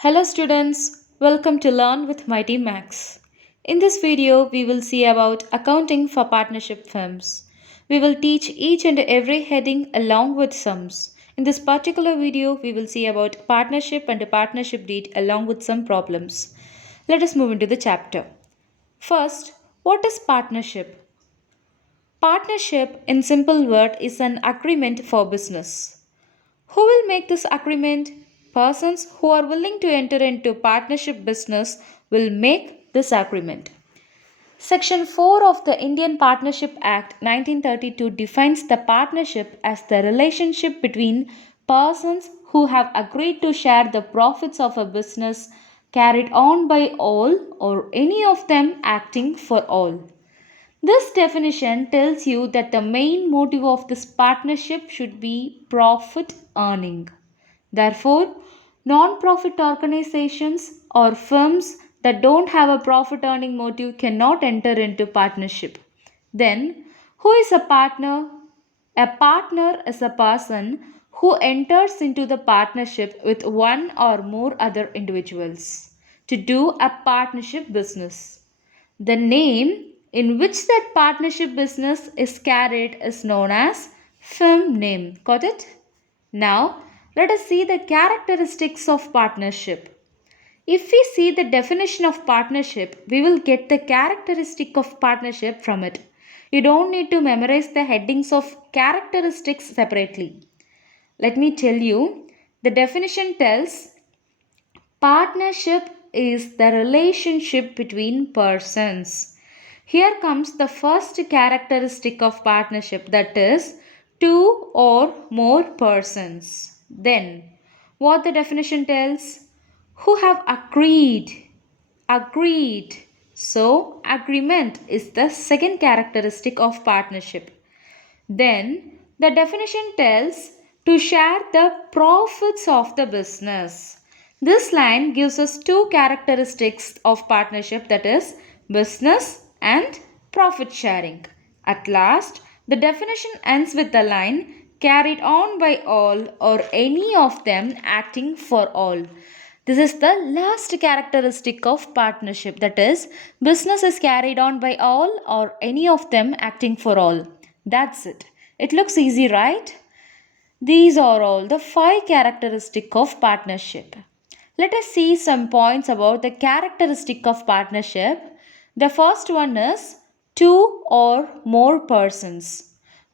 Hello students, welcome to Learn with MightyMax. In this video, we will see about accounting for partnership firms. We will teach each and every heading along with sums. In this particular video, we will see about partnership and partnership deed along with some problems. Let us move into the chapter. First, what is partnership? Partnership, in simple word, is an agreement for business. Who will make this agreement? Persons who are willing to enter into partnership business will make this agreement. Section 4 of the Indian Partnership Act 1932 defines the partnership as the relationship between persons who have agreed to share the profits of a business carried on by all or any of them acting for all. This definition tells you that the main motive of this partnership should be profit earning. Therefore, non profit organizations or firms that don't have a profit earning motive cannot enter into partnership. Then, who is a partner? A partner is a person who enters into the partnership with one or more other individuals to do a partnership business. The name in which that partnership business is carried is known as firm name. Got it? Now, let us see the characteristics of partnership. If we see the definition of partnership, we will get the characteristic of partnership from it. You don't need to memorize the headings of characteristics separately. Let me tell you, the definition tells partnership is the relationship between persons. Here comes the first characteristic of partnership, that is two or more persons. Then, what the definition tells? Who have agreed. Agreed. So, agreement is the second characteristic of partnership. Then, the definition tells to share the profits of the business. This line gives us two characteristics of partnership, that is business and profit sharing. At last, the definition ends with the line carried on by all or any of them acting for all. This is the last characteristic of partnership, that is business is carried on by all or any of them acting for all. That's it. It looks easy, right? These are all the 5 characteristics of partnership. Let us see some points about the characteristic of partnership. The first one is two or more persons.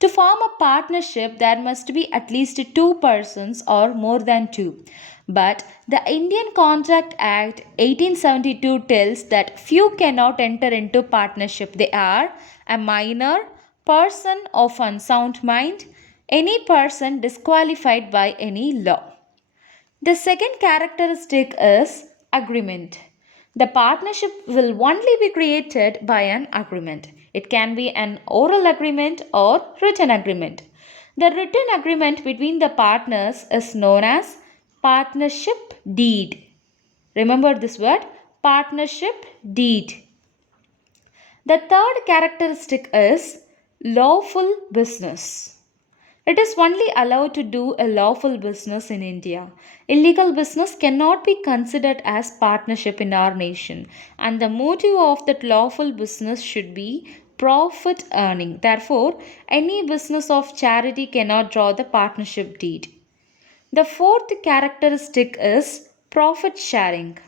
To form a partnership, there must be at least two persons or more than two. But the Indian Contract Act 1872 tells that few cannot enter into partnership. They are a minor, person of unsound mind, any person disqualified by any law. The second characteristic is agreement. The partnership will only be created by an agreement. It can be an oral agreement or written agreement. The written agreement between the partners is known as partnership deed. Remember this word, partnership deed. The third characteristic is lawful business. It is only allowed to do a lawful business in India. Illegal business cannot be considered as partnership in our nation, and the motive of that lawful business should be profit earning. Therefore, any business of charity cannot draw the partnership deed. The fourth characteristic is profit sharing.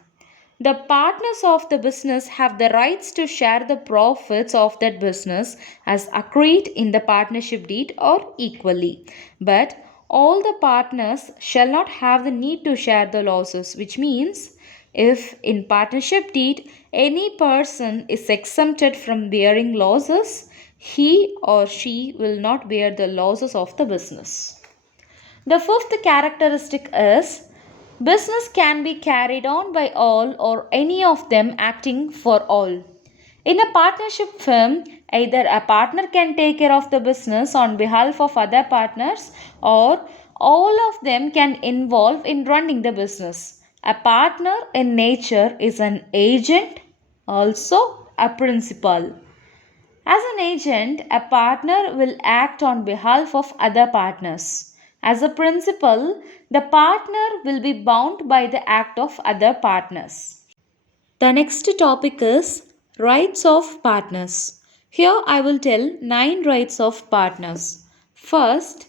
The partners of the business have the rights to share the profits of that business as agreed in the partnership deed or equally. But all the partners shall not have the need to share the losses, which means if in partnership deed any person is exempted from bearing losses, he or she will not bear the losses of the business. The fifth characteristic is business can be carried on by all or any of them acting for all. In a partnership firm, either a partner can take care of the business on behalf of other partners or all of them can involve in running the business. A partner in nature is an agent, also a principal. As an agent, a partner will act on behalf of other partners. As a principle, the partner will be bound by the act of other partners. The next topic is rights of partners. Here I will tell 9 rights of partners. First,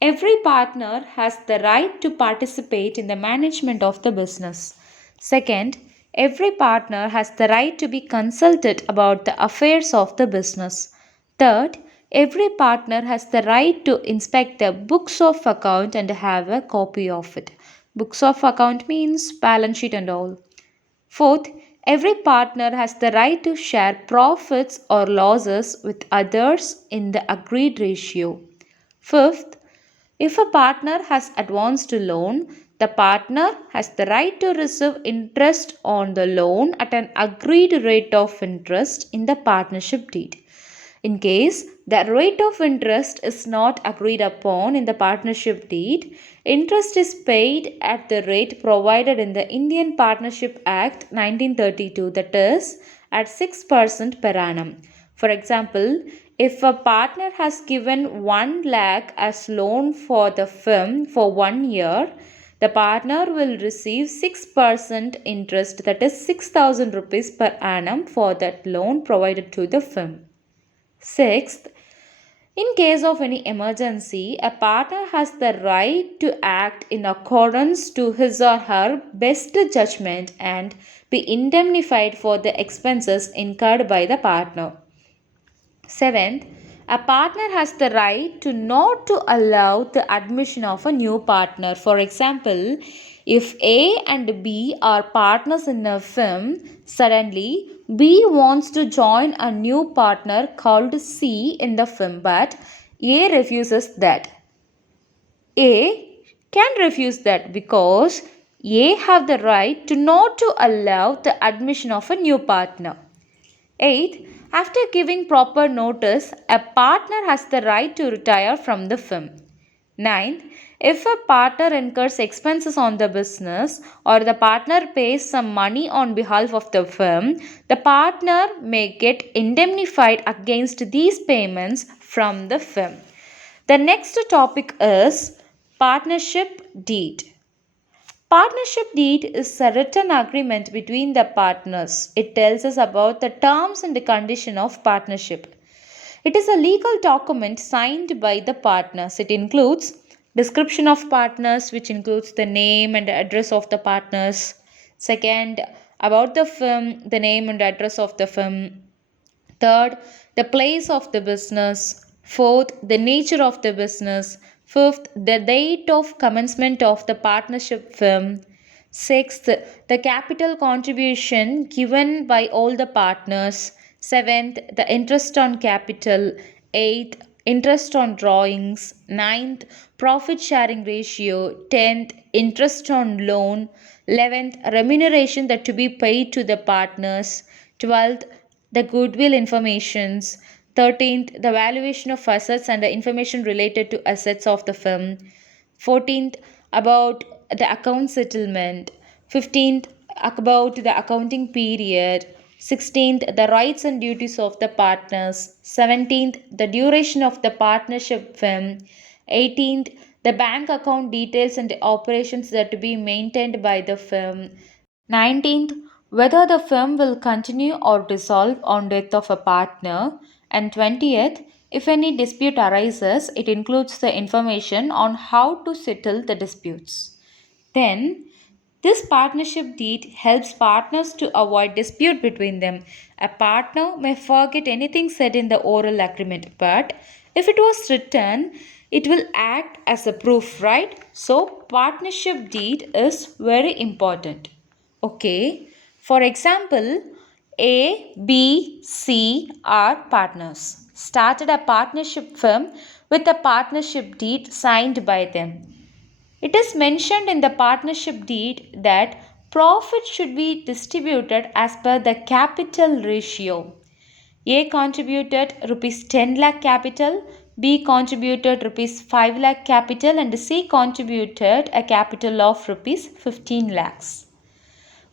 every partner has the right to participate in the management of the business. Second, every partner has the right to be consulted about the affairs of the business. Third, every partner has the right to inspect the books of account and have a copy of it. Books of account means balance sheet and all. Fourth, every partner has the right to share profits or losses with others in the agreed ratio. Fifth, if a partner has advanced a loan, the partner has the right to receive interest on the loan at an agreed rate of interest in the partnership deed. In case the rate of interest is not agreed upon in the partnership deed, interest is paid at the rate provided in the Indian Partnership Act 1932, that is at 6% per annum. For example, if a partner has given 1 lakh as loan for the firm for 1 year, the partner will receive 6% interest, that is 6,000 rupees per annum for that loan provided to the firm. Sixth, in case of any emergency, a partner has the right to act in accordance to his or her best judgment and be indemnified for the expenses incurred by the partner. Seventh, a partner has the right to not to allow the admission of a new partner. For example, if A and B are partners in a firm, suddenly B wants to join a new partner called C in the firm, but A refuses that. A can refuse that because A have the right to not to allow the admission of a new partner. 8th, after giving proper notice, a partner has the right to retire from the firm. 9th, if a partner incurs expenses on the business or the partner pays some money on behalf of the firm, the partner may get indemnified against these payments from the firm. The next topic is partnership deed. Partnership deed is a written agreement between the partners. It tells us about the terms and condition of partnership. It is a legal document signed by the partners. It includes description of partners, which includes the name and address of the partners. Second, about the firm, the name and address of the firm. Third, the place of the business. Fourth, the nature of the business. Fifth, the date of commencement of the partnership firm. Sixth, the capital contribution given by all the partners. Seventh, the interest on capital. Eighth, interest on drawings. Ninth, profit sharing ratio. 10th, interest on loan. 11th, remuneration that to be paid to the partners. 12th, the goodwill informations. 13th, the valuation of assets and the information related to assets of the firm. 14th, about the account settlement. 15th, about the accounting period. 16th, the rights and duties of the partners. 17th, the duration of the partnership firm. 18th, the bank account details and the operations that to be maintained by the firm. 19th, whether the firm will continue or dissolve on death of a partner. And 20th, if any dispute arises, it includes the information on how to settle the disputes. Then, this partnership deed helps partners to avoid dispute between them. A partner may forget anything said in the oral agreement, but if it was written, it will act as a proof, right? So, partnership deed is very important. Okay, for example, A, B, C are partners. Started a partnership firm with a partnership deed signed by them. It is mentioned in the partnership deed that profit should be distributed as per the capital ratio. A contributed rupees 10 lakh capital, B contributed rupees 5 lakh capital, and C contributed a capital of rupees 15 lakhs.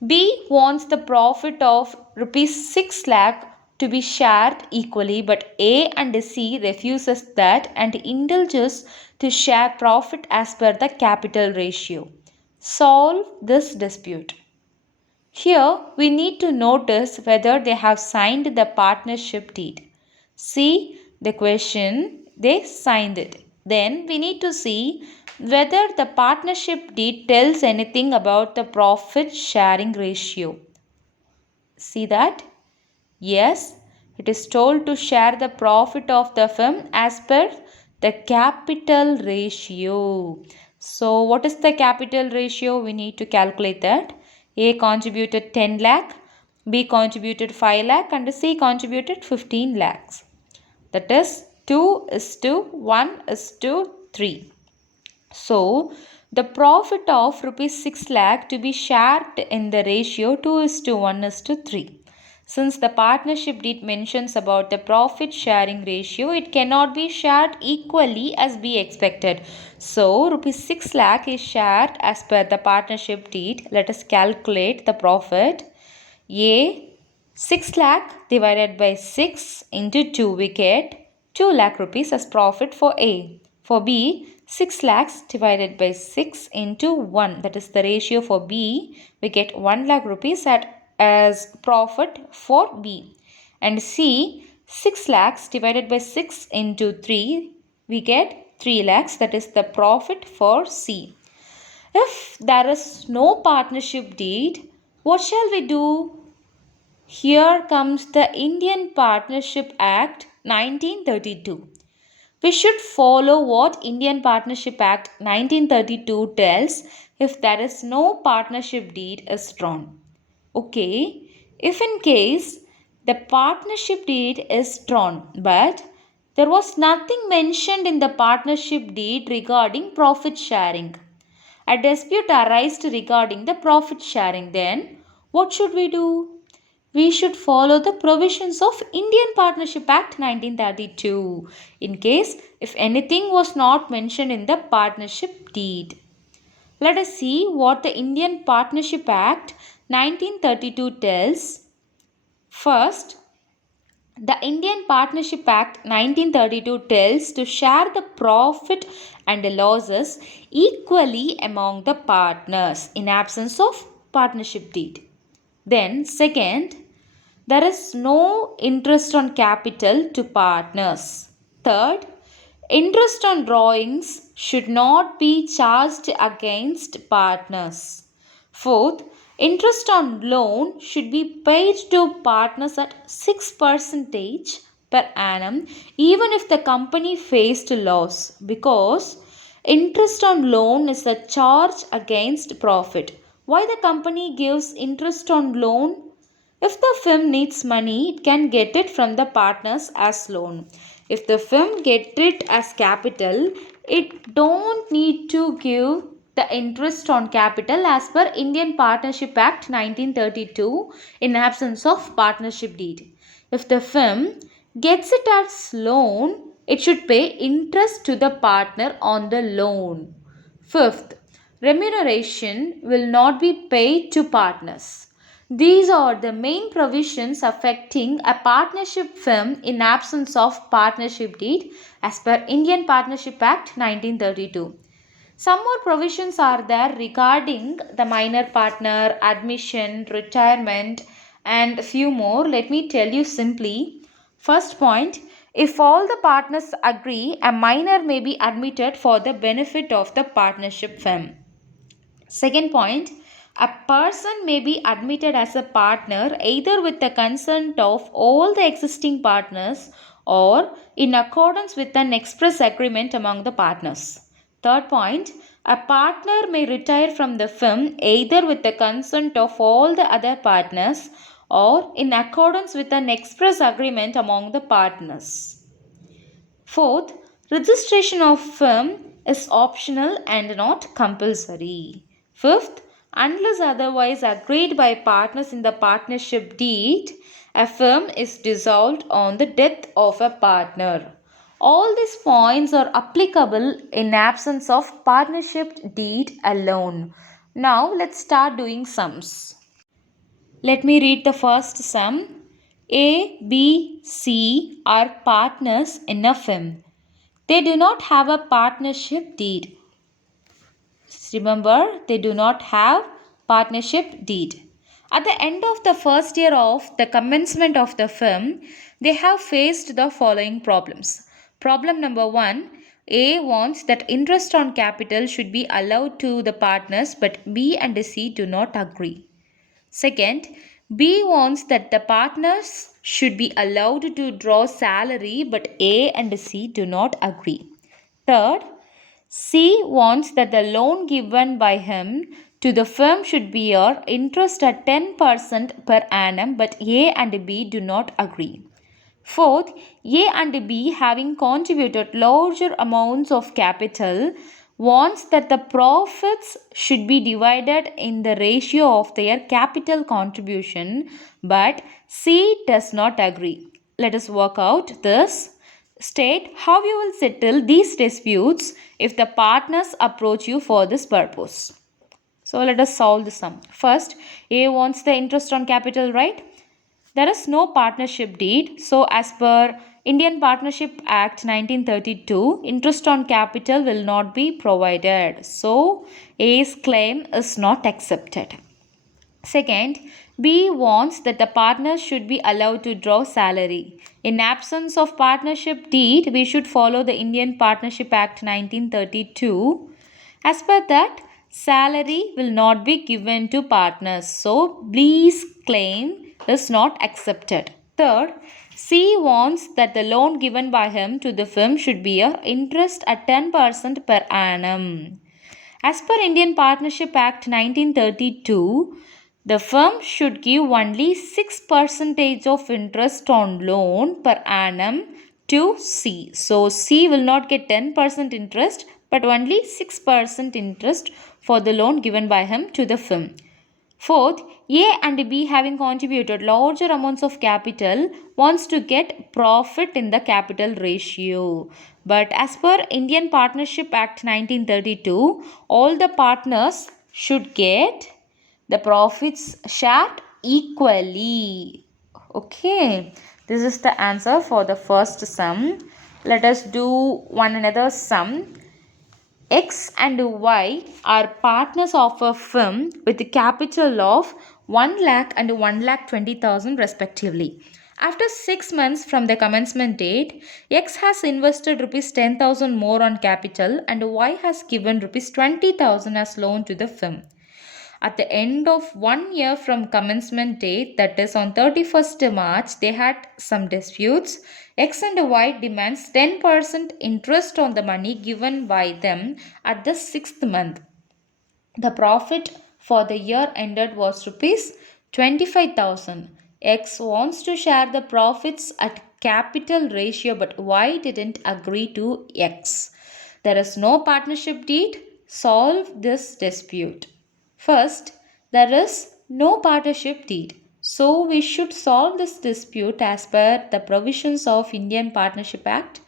B wants the profit of rupees 6 lakh to be shared equally, but A and C refuses that and indulges to share profit as per the capital ratio. Solve this dispute. Here we need to notice whether they have signed the partnership deed. See the question, they signed it. Then we need to see whether the partnership deed tells anything about the profit sharing ratio. See that? Yes, it is told to share the profit of the firm as per the capital ratio. So, what is the capital ratio? We need to calculate that. A contributed 10 lakh, B contributed 5 lakh, and C contributed 15 lakhs. That is 2 is to 1 is to 3. So, the profit of rupees 6 lakh to be shared in the ratio 2 is to 1 is to 3. Since the partnership deed mentions about the profit sharing ratio, it cannot be shared equally as be expected. So, rupees 6 lakh is shared as per the partnership deed. Let us calculate the profit. A 6 lakh divided by 6 into 2, we get 2 lakh rupees as profit for A. For B, 6 lakhs divided by 6 into 1, that is the ratio for B, we get 1 lakh rupees as profit for B. And C, 6 lakhs divided by 6 into 3, we get 3 lakhs, that is the profit for C. If there is no partnership deed, what shall we do? Here comes the Indian Partnership Act 1932. We should follow what Indian Partnership Act 1932 tells if there is no partnership deed is drawn. Okay, if in case the partnership deed is drawn but there was nothing mentioned in the partnership deed regarding profit sharing. A dispute arises regarding the profit sharing, then what should we do? We should follow the provisions of Indian Partnership Act 1932 in case if anything was not mentioned in the partnership deed. Let us see what the Indian Partnership Act 1932 tells. First, the Indian Partnership Act 1932 tells to share the profit and the losses equally among the partners in absence of partnership deed. Then second, there is no interest on capital to partners. Third, interest on drawings should not be charged against partners. Fourth, interest on loan should be paid to partners at 6% per annum even if the company faced loss, because interest on loan is a charge against profit. Why the company gives interest on loan? If the firm needs money, it can get it from the partners as loan. If the firm get it as capital, it don't need to give the interest on capital as per Indian Partnership Act 1932 in absence of partnership deed. If the firm gets it as loan, it should pay interest to the partner on the loan. Fifth, remuneration will not be paid to partners. These are the main provisions affecting a partnership firm in absence of partnership deed as per Indian Partnership Act 1932. Some more provisions are there regarding the minor partner, admission, retirement, and a few more. Let me tell you simply. First point, if all the partners agree, a minor may be admitted for the benefit of the partnership firm. Second point, a person may be admitted as a partner either with the consent of all the existing partners or in accordance with an express agreement among the partners. Third point, a partner may retire from the firm either with the consent of all the other partners or in accordance with an express agreement among the partners. Fourth, registration of firm is optional and not compulsory. Fifth, unless otherwise agreed by partners in the partnership deed, a firm is dissolved on the death of a partner. All these points are applicable in absence of partnership deed alone. Now let's start doing sums. Let me read the first sum. A, B, C are partners in a firm. They do not have a partnership deed. Remember, they do not have partnership deed. At the end of the first year of the commencement of the firm, they have faced the following problems. Problem number 1, A wants that interest on capital should be allowed to the partners, but B and C do not agree. Second, B wants that the partners should be allowed to draw salary, but A and C do not agree. Third, C wants that the loan given by him to the firm should bear interest at 10% per annum, but A and B do not agree. Fourth, A and B, having contributed larger amounts of capital, wants that the profits should be divided in the ratio of their capital contribution, but C does not agree. Let us work out this. State how you will settle these disputes if the partners approach you for this purpose. So let us solve the sum. First, A wants the interest on capital, right? There is no partnership deed. So as per Indian Partnership Act 1932, interest on capital will not be provided. So A's claim is not accepted. Second, B wants that the partners should be allowed to draw salary. In absence of partnership deed, we should follow the Indian Partnership Act 1932. As per that, salary will not be given to partners. So, B's claim is not accepted. Third, C wants that the loan given by him to the firm should be a interest at 10% per annum. As per Indian Partnership Act 1932, the firm should give only 6% of interest on loan per annum to C. So C will not get 10% interest but only 6% interest for the loan given by him to the firm. Fourth, A and B, having contributed larger amounts of capital, wants to get profit in the capital ratio. But as per Indian Partnership Act 1932, all the partners should get the profits shared equally. Okay, this is the answer for the first sum. Let us do one another sum. X and Y are partners of a firm with a capital of 1 lakh and 1,20,000 respectively. After 6 months from the commencement date, X has invested rupees 10,000 more on capital and Y has given rupees 20,000 as loan to the firm. At the end of 1 year from commencement date, that is on 31st March, they had some disputes. X and Y demands 10% interest on the money given by them at the 6th month. The profit for the year ended was rupees 25,000. X wants to share the profits at capital ratio, but Y didn't agree to X. There is no partnership deed. Solve this dispute. First, there is no partnership deed. So we should solve this dispute as per the provisions of Indian Partnership Act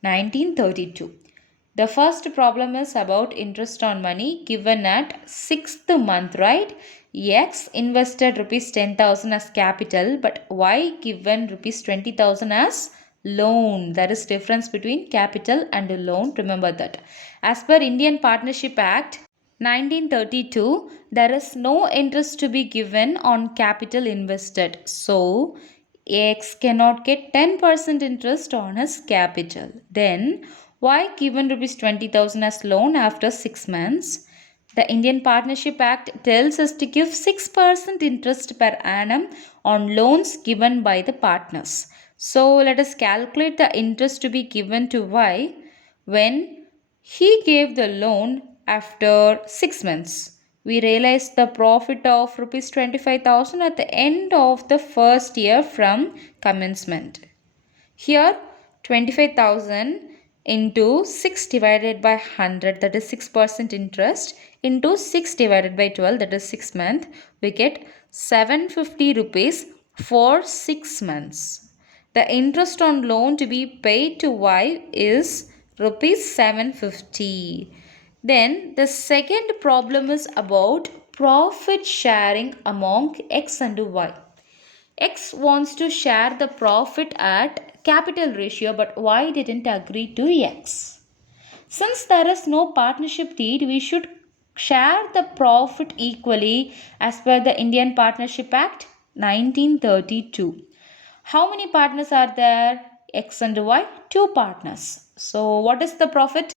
1932. The first problem is about interest on money given at 6th month, right? X invested rupees 10,000 as capital, but Y given rupees 20,000 as loan. There is difference between capital and a loan. Remember that. As per Indian Partnership Act 1932, there is no interest to be given on capital invested. So, X cannot get 10% interest on his capital. Then, Y given rupees 20,000 as loan after 6 months. The Indian Partnership Act tells us to give 6% interest per annum on loans given by the partners. So, let us calculate the interest to be given to Y when he gave the loan after 6 months. We realized the profit of rupees 25,000 at the end of the first year from commencement. Here 25,000 into 6 divided by 100, that is 6% interest, into 6 divided by 12, that is 6 months, we get 750 rupees for 6 months. The interest on loan to be paid to Y is rupees 750. Then the second problem is about profit sharing among X and Y. X wants to share the profit at capital ratio, but Y didn't agree to X. Since there is no partnership deed, we should share the profit equally as per the Indian Partnership Act 1932. How many partners are there? X and Y, two partners. So what is the profit?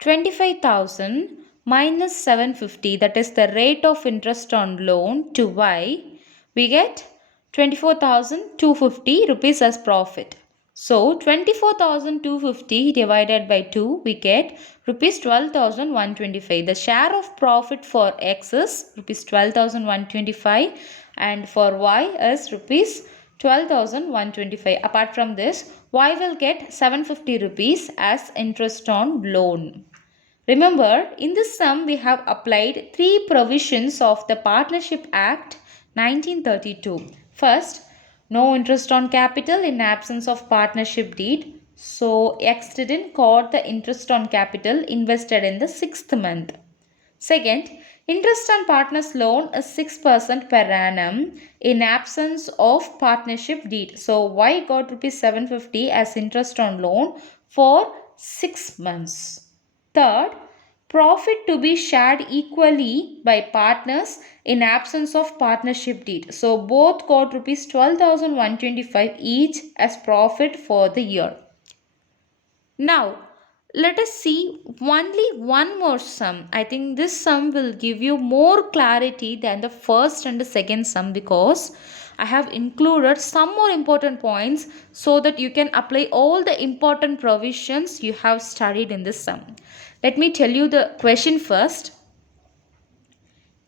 25,000 minus 750, that is the rate of interest on loan to Y. We get 24,250 rupees as profit. So 24,250 divided by 2, we get rupees 12,125. The share of profit for X is rupees 12,125 and for Y is rupees 12,125. Apart from this, Y will get 750 rupees as interest on loan. Remember, in this sum we have applied three provisions of the Partnership Act 1932. First, no interest on capital in absence of partnership deed. So, X didn't got the interest on capital invested in the 6th month. Second, interest on partner's loan is 6% per annum in absence of partnership deed. So, Y got rupees 750 as interest on loan for 6 months. Third, profit to be shared equally by partners in absence of partnership deed. So, both got rupees 12,125 each as profit for the year. Now, let us see only one more sum. I think this sum will give you more clarity than the first and the second sum because I have included some more important points so that you can apply all the important provisions you have studied in this sum. Let me tell you the question first.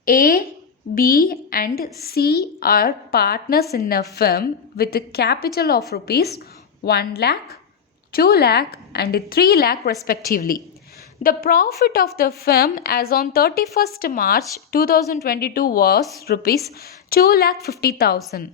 A, B and C are partners in a firm with a capital of rupees 1 lakh, 2 lakh and 3 lakh respectively. The profit of the firm as on 31st March 2022 was rupees 2,50,000.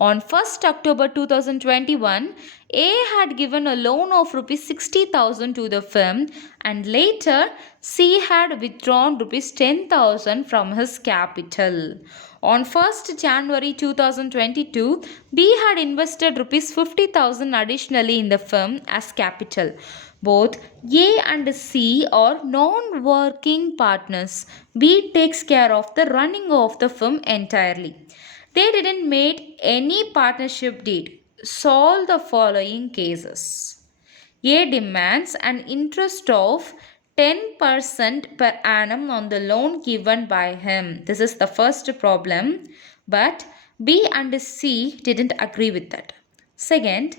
On 1st October 2021, A had given a loan of rupees 60,000 to the firm and later C had withdrawn rupees 10,000 from his capital. On 1st January 2022, B had invested rupees 50,000 additionally in the firm as capital. Both A and C are non-working partners. B takes care of the running of the firm entirely. They didn't make any partnership deed. Solve the following cases. A demands an interest of 10% per annum on the loan given by him. This is the first problem, but B and C didn't agree with that. Second,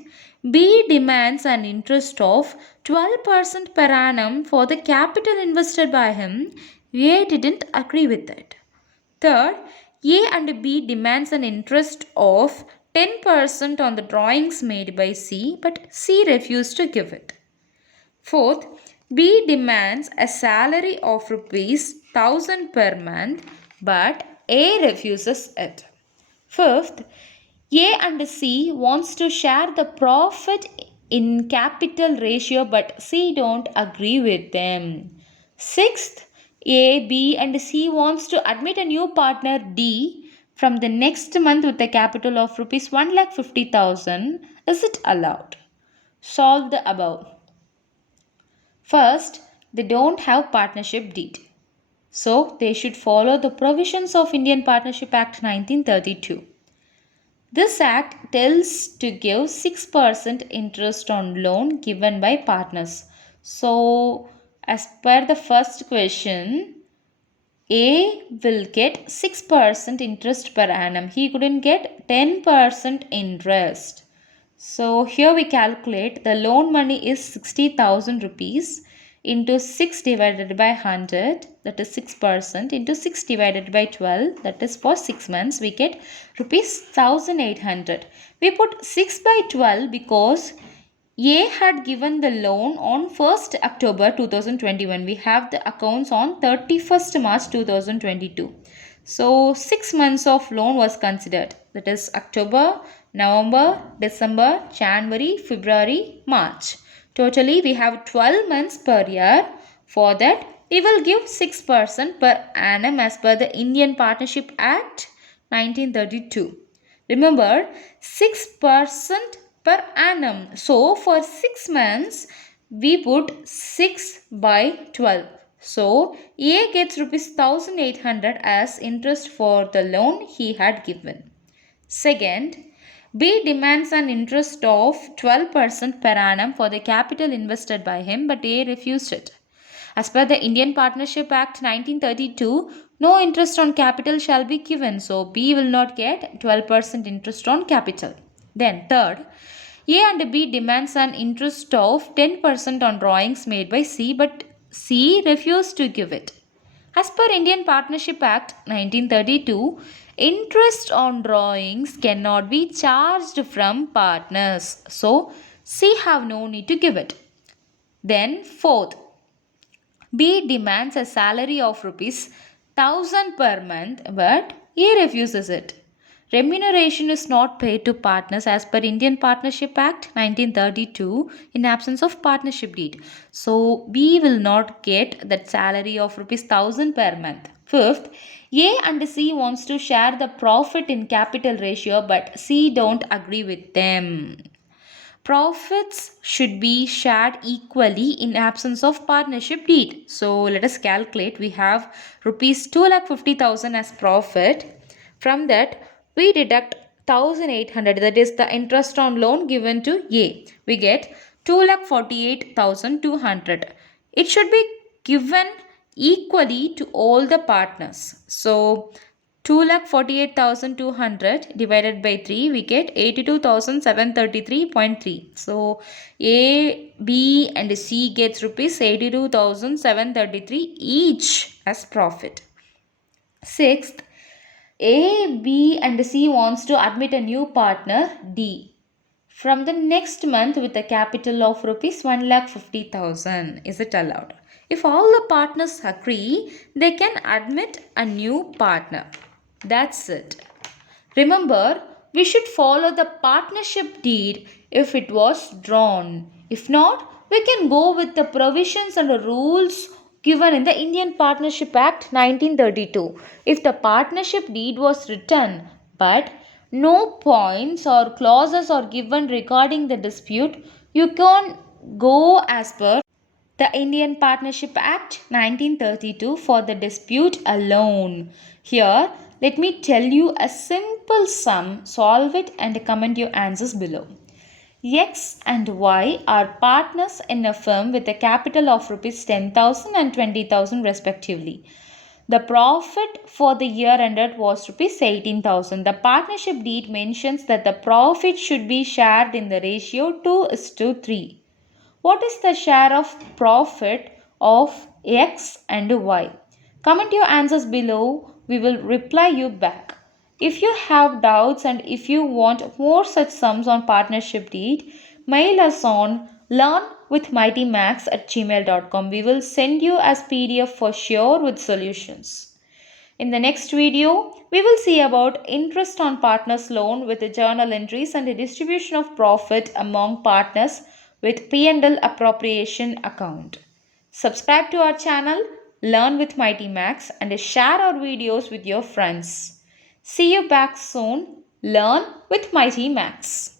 B demands an interest of 12% per annum for the capital invested by him. A didn't agree with that. Third, A and B demands an interest of 10% on the drawings made by C, but C refused to give it. Fourth, B demands a salary of rupees 1000 per month, but A refuses it. Fifth, A and C wants to share the profit in capital ratio, but C don't agree with them. Sixth, A, B and C wants to admit a new partner D from the next month with a capital of rupees 1,50,000. Is it allowed? Solve the above. First, they don't have partnership deed. So, they should follow the provisions of Indian Partnership Act 1932. This act tells to give 6% interest on loan given by partners. So, as per the first question, A will get 6% interest per annum. He couldn't get 10% interest. So here we calculate the loan money is 60,000 rupees into 6 divided by 100, that is 6%, into 6 divided by 12, that is for 6 months, we get rupees 1,800. We put 6 by 12 because A had given the loan on 1st October 2021. We have the accounts on 31st March 2022. So 6 months of loan was considered. That is October, November, December, January, February, March. Totally we have 12 months per year. For that we will give 6% per annum as per the Indian Partnership Act 1932. Remember, 6% per annum. So for 6 months, we put 6 by 12. So A gets rupees 1800 as interest for the loan he had given. Second, B demands an interest of 12% per annum for the capital invested by him, but A refused it. As per the Indian Partnership Act 1932, no interest on capital shall be given, so B will not get 12% interest on capital. Then, third, A and B demands an interest of 10% on drawings made by C, but C refused to give it. As per Indian Partnership Act 1932, interest on drawings cannot be charged from partners. So, C have no need to give it. Then, fourth, B demands a salary of rupees 1000 per month, but A refuses it. Remuneration is not paid to partners as per Indian Partnership Act 1932 in absence of partnership deed. So B will not get that salary of rupees 1000 per month. Fifth, A and C wants to share the profit in capital ratio, but C don't agree with them. Profits should be shared equally in absence of partnership deed. So let us calculate. We have rupees 2,50,000 as profit. From that, we deduct 1,800, that is the interest on loan given to A. We get 2,48,200. It should be given equally to all the partners. So 2,48,200 divided by 3, we get 82,733.3. So A, B and C gets rupees 82,733 each as profit. Sixth, A, B and C wants to admit a new partner D from the next month with a capital of rupees 1,50,000. Is it allowed? If all the partners agree, they can admit a new partner. That's it. Remember, we should follow the partnership deed if it was drawn. If not, we can go with the provisions and the rules given in the Indian Partnership Act 1932. If the partnership deed was written but no points or clauses are given regarding the dispute, you can go as per the Indian Partnership Act 1932 for the dispute alone. Here, let me tell you a simple sum, solve it and comment your answers below. X and Y are partners in a firm with a capital of rupees 10,000 and 20,000 respectively. The profit for the year ended was rupees 18,000. The partnership deed mentions that the profit should be shared in the ratio 2:3. What is the share of profit of X and Y? Comment your answers below. We will reply you back. If you have doubts and if you want more such sums on partnership deed, mail us on learnwithmightymax@gmail.com. We will send you as PDF for sure with solutions. In the next video, we will see about interest on partners loan with the journal entries and the distribution of profit among partners with P&L appropriation account. Subscribe to our channel, Learn with Mighty Max, and share our videos with your friends. See you back soon. Learn with Mighty Max.